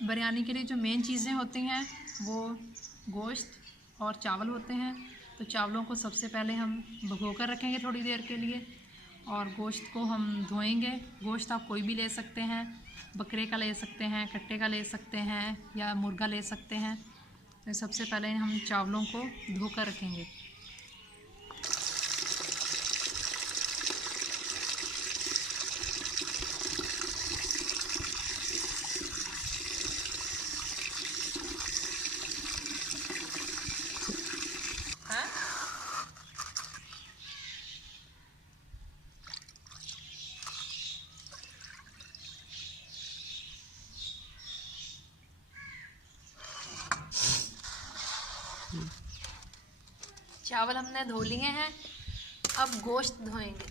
बिरयानी के लिए जो मेन चीज़ें होती हैं वो गोश्त और चावल होते हैं। तो चावलों को सबसे पहले हम भिगो कर रखेंगे थोड़ी देर के लिए, और गोश्त को हम धोएंगे। गोश्त आप कोई भी ले सकते हैं, बकरे का ले सकते हैं, कट्टे का ले सकते हैं, या मुर्गा ले सकते हैं। तो सबसे पहले हम चावलों को धो कर रखेंगे। चावल हमने धो लिए हैं, अब गोश्त धोएंगे।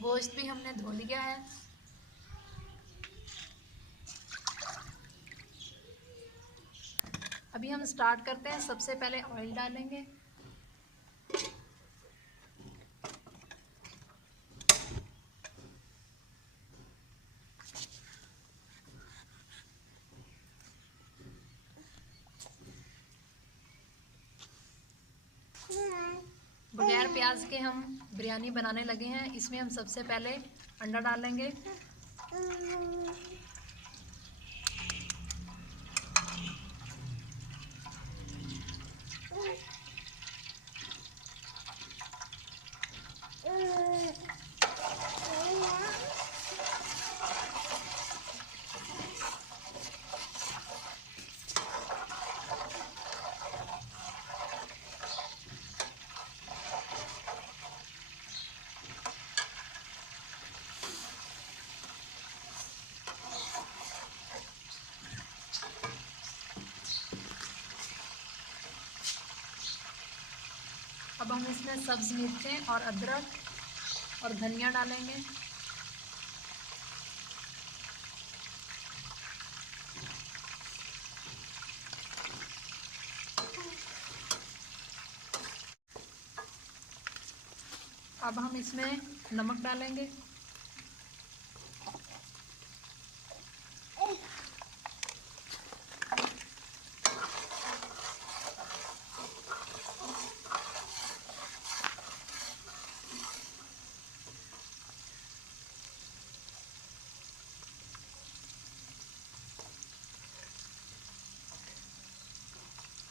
गोश्त भी हमने धो लिया है। अभी हम स्टार्ट करते हैं। सबसे पहले ऑयल डालेंगे, बगैर प्याज के हम बिरयानी बनाने लगे हैं। इसमें हम सबसे पहले अंडा डालेंगे, अब हम इसमें सब्ज़ मिर्चें और अदरक और धनिया डालेंगे। अब हम इसमें नमक डालेंगे,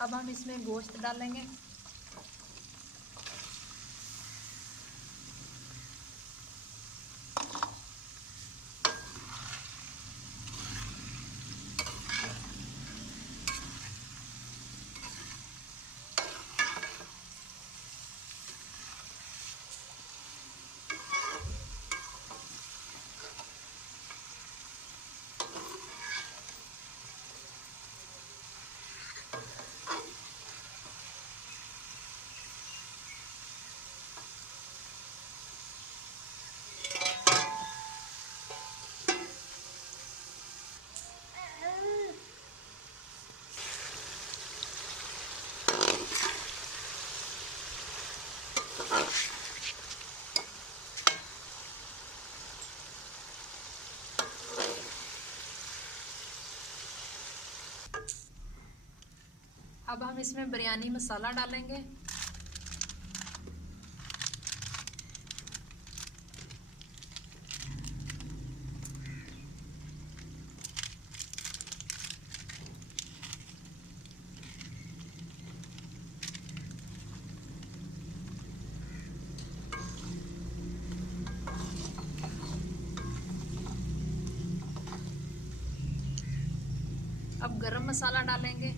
अब हम इसमें गोश्त डालेंगे, अब हम इसमें बिरयानी मसाला डालेंगे, अब गरम मसाला डालेंगे,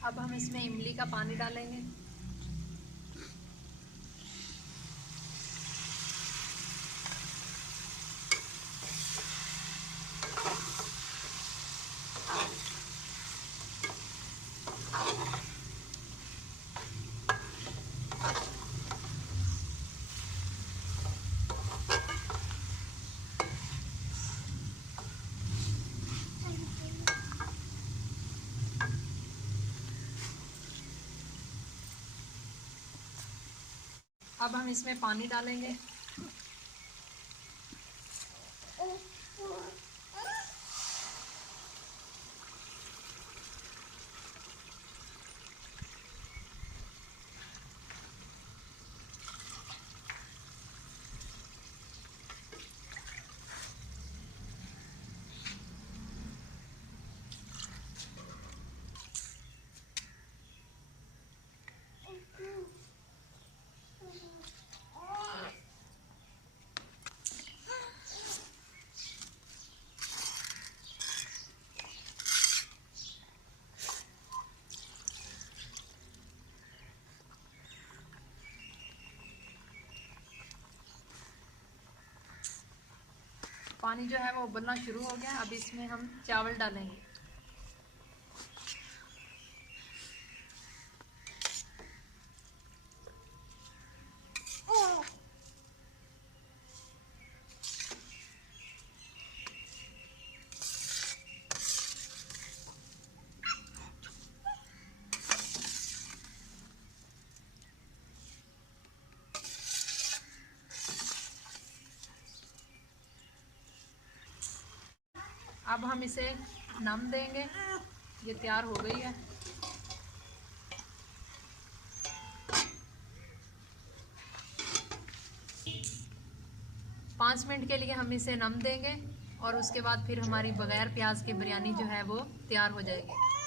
अब हम इसमें इमली का पानी डालेंगे, अब हम इसमें पानी डालेंगे। पानी जो है वो उबलना शुरू हो गया। अब इसमें हम चावल डालेंगे। अब हम इसे नम देंगे। ये तैयार हो गई है। पाँच मिनट के लिए हम इसे नम देंगे और उसके बाद फिर हमारी बगैर प्याज की बिरयानी जो है वो तैयार हो जाएगी।